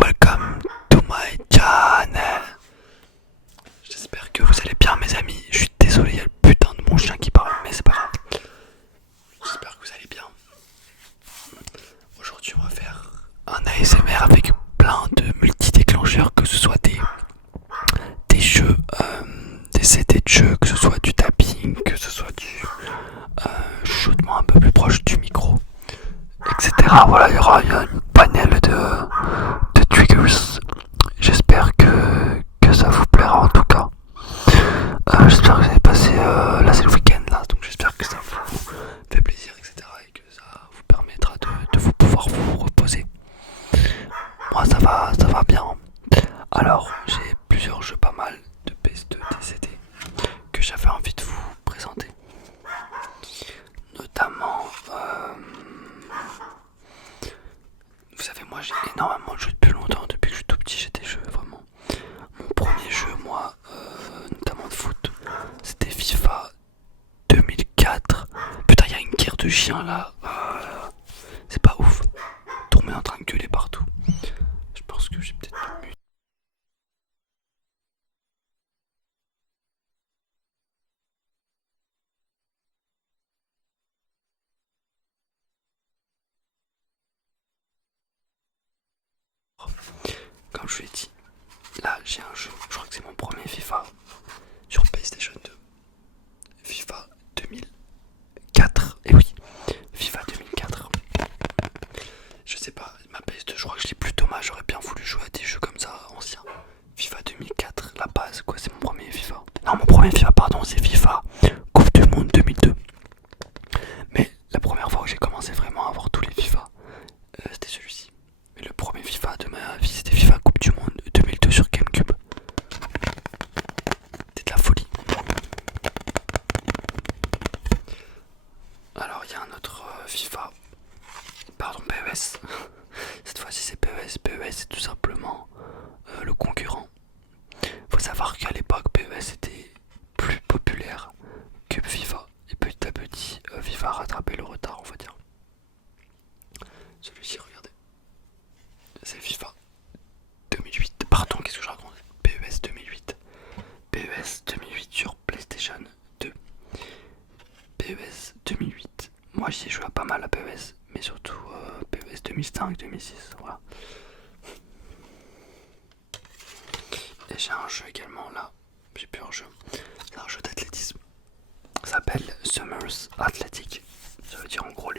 welcome to my channel. J'espère que vous allez bien mes amis. Je suis désolé, il y a le putain de mon chien qui parle, mais c'est pas grave. J'espère que vous allez bien. Aujourd'hui on va faire un ASMR avec plein de multi-déclencheurs, que ce soit des jeux, des CD de jeux, que ce soit du tapping, que ce soit du chuchotement un peu plus proche du micro, etc. Voilà, il y aura une panel de triggers. J'espère que ça vous plaira en tout cas. J'espère que vous avez passé, là c'est le week-end là, donc j'espère que ça vous fait plaisir, etc. et que ça vous permettra de vous pouvoir vous reposer. Moi ça va bien. Alors j'ai plusieurs jeux pas mal de PS2 DCD que j'avais envie de vous présenter. Notamment, vous savez, moi j'ai énormément de jeux depuis longtemps, depuis que je suis tout petit j'ai des jeux vraiment. Mon premier jeu, moi, notamment de foot, c'était FIFA 2004. Putain, il y a une guerre de chiens là, c'est pas ouf. Tout le monde est en train de gueuler partout. Je pense que j'ai peut-être le mute. Comme je vous l'ai dit, là j'ai un jeu, je crois que c'est mon premier FIFA sur PlayStation 2. FIFA 2004, et oui, FIFA 2004. Je sais pas, ma PS2, je crois que je l'ai plutôt mal, j'aurais bien voulu jouer à des jeux comme ça anciens. FIFA 2004, la base, quoi, c'est mon premier FIFA. Non, mon premier FIFA, pardon, c'est FIFA Coupe du Monde 2002. Mais la première fois que j'ai commencé vraiment à avoir tous les FIFA, c'était celui-ci. Mais le premier FIFA de ma vie, c'était FIFA Coupe du Monde 2002 sur GameCube. C'était de la folie. Alors, il y a un autre FIFA, pardon, PES. Cette fois-ci, c'est PES. PES, c'est tout simplement le concurrent. Faut savoir qu'à l'époque, PES était plus populaire que FIFA. Et petit à petit, FIFA a rattrapé le retard, on va dire. Celui-ci, regardez. C'est FIFA 2008. Pardon, qu'est-ce que je raconte? PES 2008. PES 2008 sur PlayStation 2. PES 2008. Moi, j'y ai joué pas mal à PES, mais surtout PES 2005-2006. Voilà. Et j'ai un jeu également là. J'ai plus un jeu. C'est un jeu d'athlétisme. Ça s'appelle Summers Athletic. Ça veut dire en gros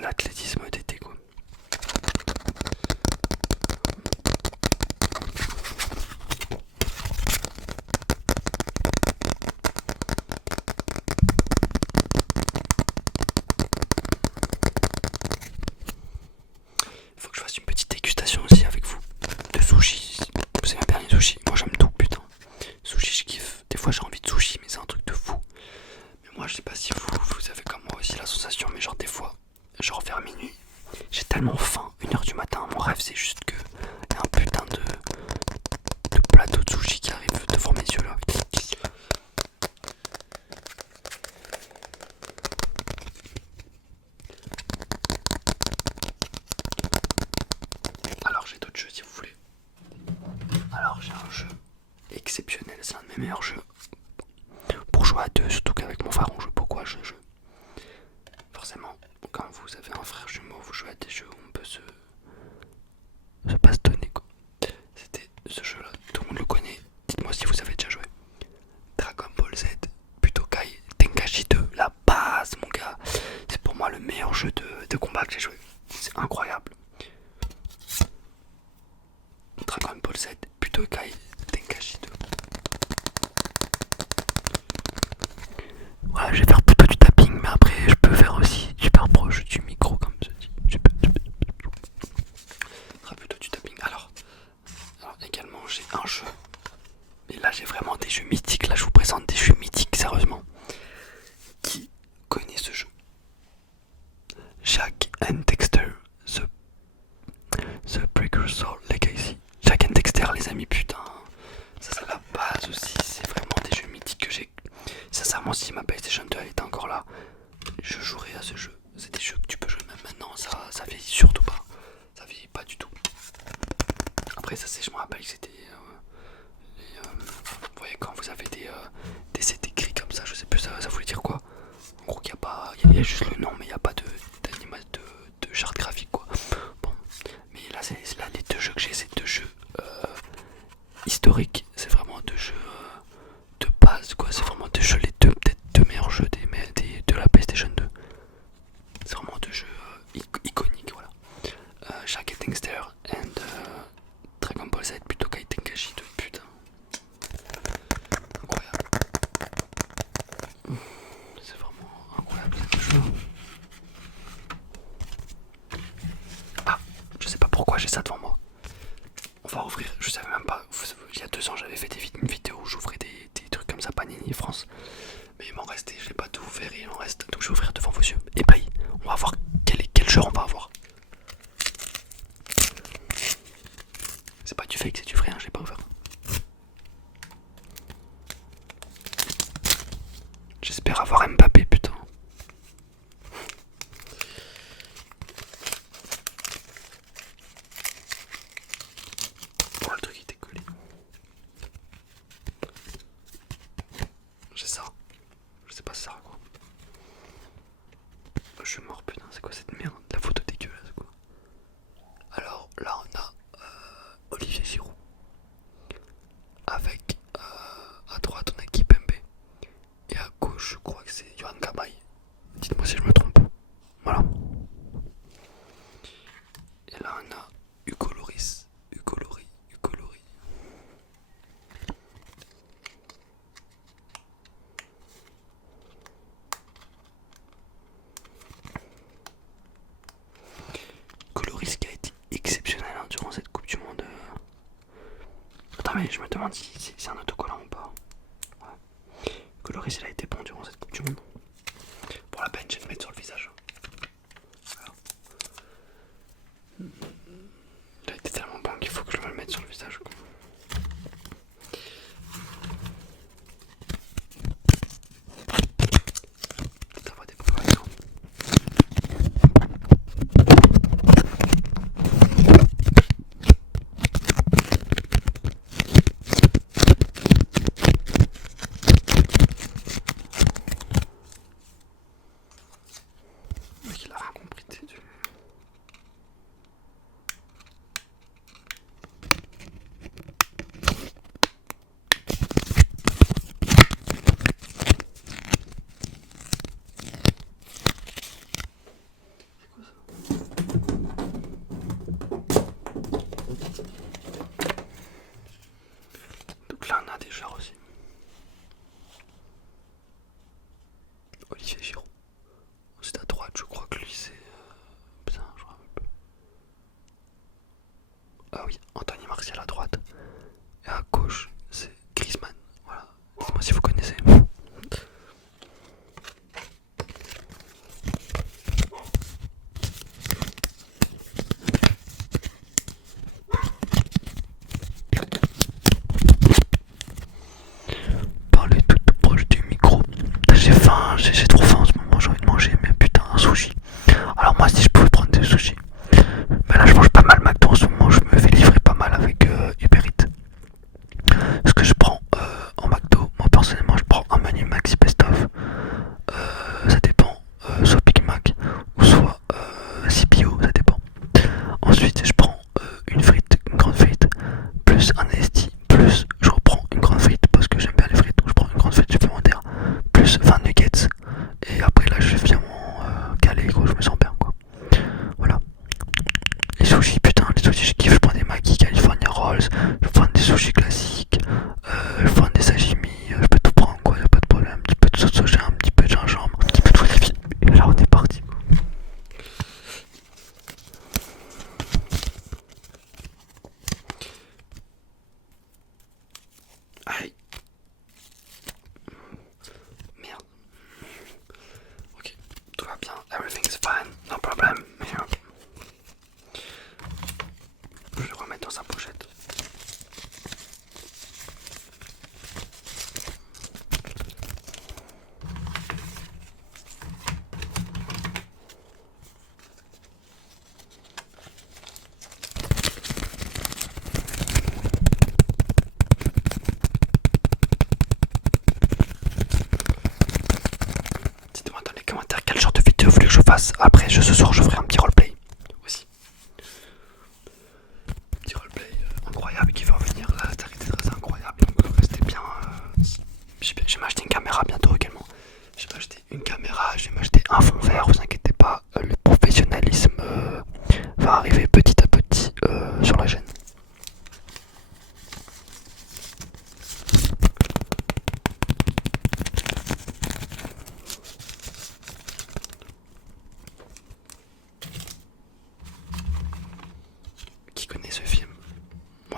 l'athlétisme d'été quoi. Il faut que je fasse une petite dégustation aussi avec vous de sushi. Vous aimez bien les sushis? Moi j'aime tout, putain. Sushi, je kiffe. Des fois j'ai envie de sushi, mais c'est un truc de fou. Mais moi je sais pas si vous avez comme moi aussi la sensation, mais genre des fois, genre vers minuit, j'ai tellement faim, 1h du matin, mon rêve c'est juste que y a un putain de plateau de sushi qui arrive devant mes yeux là. Alors j'ai d'autres jeux si vous voulez. Alors j'ai un jeu exceptionnel, c'est un de mes meilleurs jeux pour jouer à deux, surtout qu'avec mon frère on joue beaucoup à ce jeu. Forcément, quand vous avez un frère jumeau, vous jouez à des jeux où on peut se bastonner quoi. C'était ce jeu là, tout le monde le connaît, dites-moi si vous avez déjà joué. Dragon Ball Z, Budokai Tenkaichi 2, la base mon gars. C'est pour moi le meilleur jeu de combat que j'ai joué, c'est incroyable. Dragon Ball Z, Budokai Tenkaichi 2. Voilà, je vais faire plutôt du tapping, mais après je peux faire aussi super proche du micro comme ça dit. Je ferai plutôt du tapping. Alors également j'ai un jeu, et là j'ai vraiment des jeux mythiques. Là je vous présente des jeux mythiques, sérieusement. Qui connaît ce jeu? Jack and Dexter, The Precursor Legacy. Jack and Dexter les amis, putain. après ça c'est, je me rappelle que c'était vous voyez quand vous avez des sets écrits comme ça, je sais plus ça voulait dire quoi. En gros qu'il n'y a pas, il y a juste le nom mais il n'y a pas de charte graphique quoi. Bon, mais là là les deux jeux que j'ai, c'est deux jeux historiques, c'est vraiment deux jeux de base quoi, c'est vraiment deux jeux, les deux peut-être deux meilleurs jeux de la PlayStation 2. C'est vraiment deux jeux iconiques voilà. Shaq et Dexter and Dragon Ball Z plutôt Kai Tenkachi 2, putain. Incroyable. C'est vraiment incroyable ce jeu. Ah, je sais pas pourquoi j'ai ça devant moi. On va ouvrir, je savais même pas. Il y a 2 ans j'avais fait une vidéo où j'ouvrais des trucs comme ça, Panini France. Mais il m'en restait, je l'ai pas tout ouvert, il m'en reste. Donc je vais ouvrir devant vos yeux. Et bah, on va voir quel jeu on va avoir. C'est pas du fake, c'est du vrai, hein, j'ai pas ouvert. J'espère avoir Mbappé, putain. Oh, le truc il était collé. J'ai ça. Je sais pas si ça sert à quoi. Je suis mort, putain, c'est quoi cette merde? La photo dégueulasse, quoi. Alors là, on a Olivier Giroud. Avec à droite, on a Kipembe. Et à gauche, je crois que c'est Yohan Cabaye. Dites-moi si je me trompe. Voilà. Et là, on a Hugo Loris. Hugo Loris. Loris qui a été exceptionnel hein, durant cette Coupe du Monde. Attends, mais je me demande si c'est un autocollant ou pas. Ouais. Loris il a été bon durant cette Coupe du Monde. Pour la peine, je vais le mettre sur le visage. Voilà. Il a été tellement bon qu'il faut que je me le mette sur le visage. Quoi. Ça va des propositions. Il a rien compris, tu sais. Donc là on a des joueurs aussi. Olivier Giroud. C'est à droite, je crois que lui c'est. Putain, je me rappelle plus. Ah oui, Anthony Martial à droite. Et à gauche, c'est Griezmann. Voilà. Dites-moi si vous connaissez. Parlez tout proche du micro. J'ai faim, j'ai trop faim en ce moment, j'ai envie de manger, mais putain, un sushi. Alors moi si je pouvais prendre des sushis. Mais là je mange pas mal McDo en ce moment, je me fais livrer pas mal avec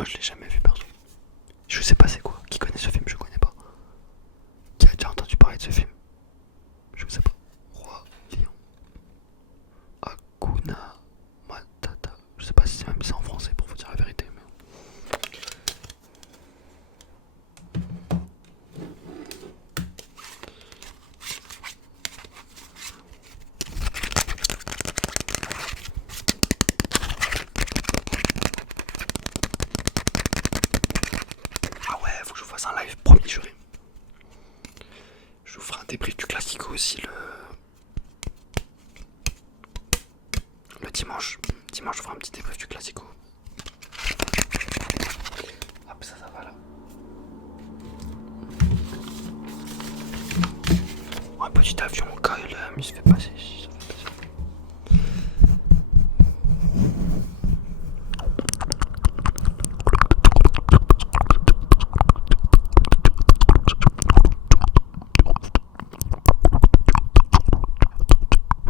Moi je l'ai jamais vu perso. Je sais pas c'est quoi. Qui connaît ce film? Je connais pas. Qui a déjà entendu parler de ce film? Je sais pas. Roi Lion. Hakuna Matata. Je sais pas si c'est même ça en français pour vous dire la vérité. Mais... Ah ouais, faut que je vous fasse un live, promis juré. Je vous ferai un débrief du classico aussi le dimanche. Dimanche, je ferai un petit débrief du classico. Hop, ça va là. Un petit avion quand il se fait passer ici.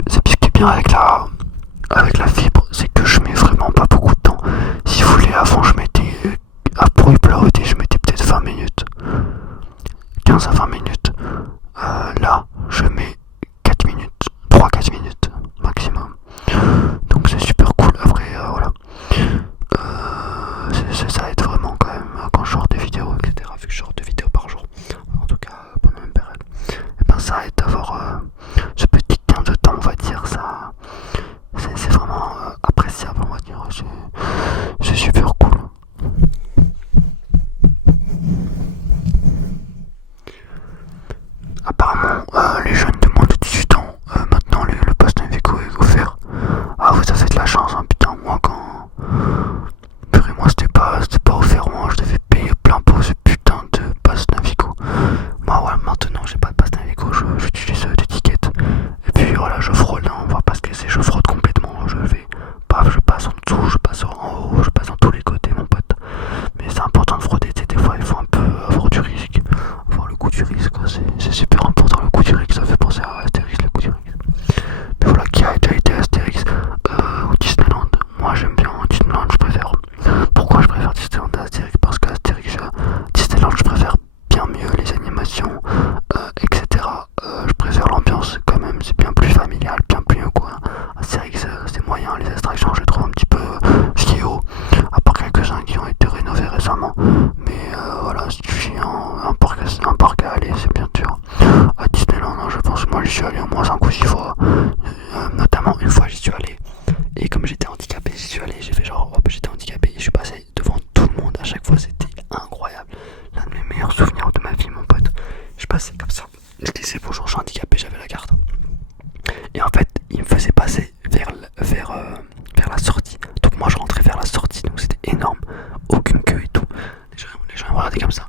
C'est ce qui est bien avec la fibre, c'est que je mets vraiment pas beaucoup de temps. Si vous voulez, avant je mettais pour uploader, je mettais peut-être 20 minutes, 15 à 20 minutes. Là, je mets 4 minutes, 3-4 minutes maximum. Donc c'est super cool. Après, voilà. Ça aide vraiment quand même quand je sors des vidéos, etc. Vu que je sors 2 vidéos par jour, en tout cas pendant une période. Et ben ça aide d'avoir ce petit gain de temps, on va dire. Ça, c'est vraiment appréciable, on va dire. C'est super cool. Apparemment, les jeunes de moins de 18 ans, maintenant le pass Navigo est offert. Ah, vous avez de la chance, hein, putain, moi quand... Purée, moi c'était pas offert, moi je devais payer plein pot ce putain de pass Navigo. Moi voilà, maintenant j'ai pas de pass Navigo, j'utilise des tickets. Et puis voilà, je fraude, hein, on va pas se casser, je fraude complètement, je vais... Paf, je passe en dessous, je passe en haut, je passe dans tous les côtés, mon pote. Mais c'est important de frauder, des fois il faut un peu avoir du risque, avoir le coup du risque, c'est super important le coup du risque, ça fait penser à Astérix, le coup du risque. Mais voilà, qui a déjà été Astérix ou Disneyland? Moi j'aime bien Disneyland, je préfère. Pourquoi je préfère Disneyland à Astérix? Parce que Astérix, Disneyland, je préfère bien mieux les animations, etc. Je préfère l'ambiance quand même, c'est bien plus familial, bien plus mieux quoi. Astérix, c'est moyen, les attractions je les trouve un petit peu vieillots, à part quelques-uns qui ont été rénovés récemment. Mais voilà, si tu fais un parc à aller, c'est bien sûr. À Disneyland, hein, je pense que moi j'y suis allé au moins 5 ou 6 fois. Notamment une fois j'y suis allé. Et comme j'étais handicapé, j'y suis allé, j'ai fait genre hop, j'étais handicapé et je suis passé devant tout le monde. À chaque fois c'était incroyable. L'un de mes meilleurs souvenirs de ma vie, mon pote. Je passais comme ça. Je disais bonjour, je suis handicapé, j'avais la carte. Et en fait, il me faisait passer vers la sortie. Donc moi je rentrais vers la sortie, donc c'était énorme. Aucune queue et tout. Les gens me regardaient comme ça.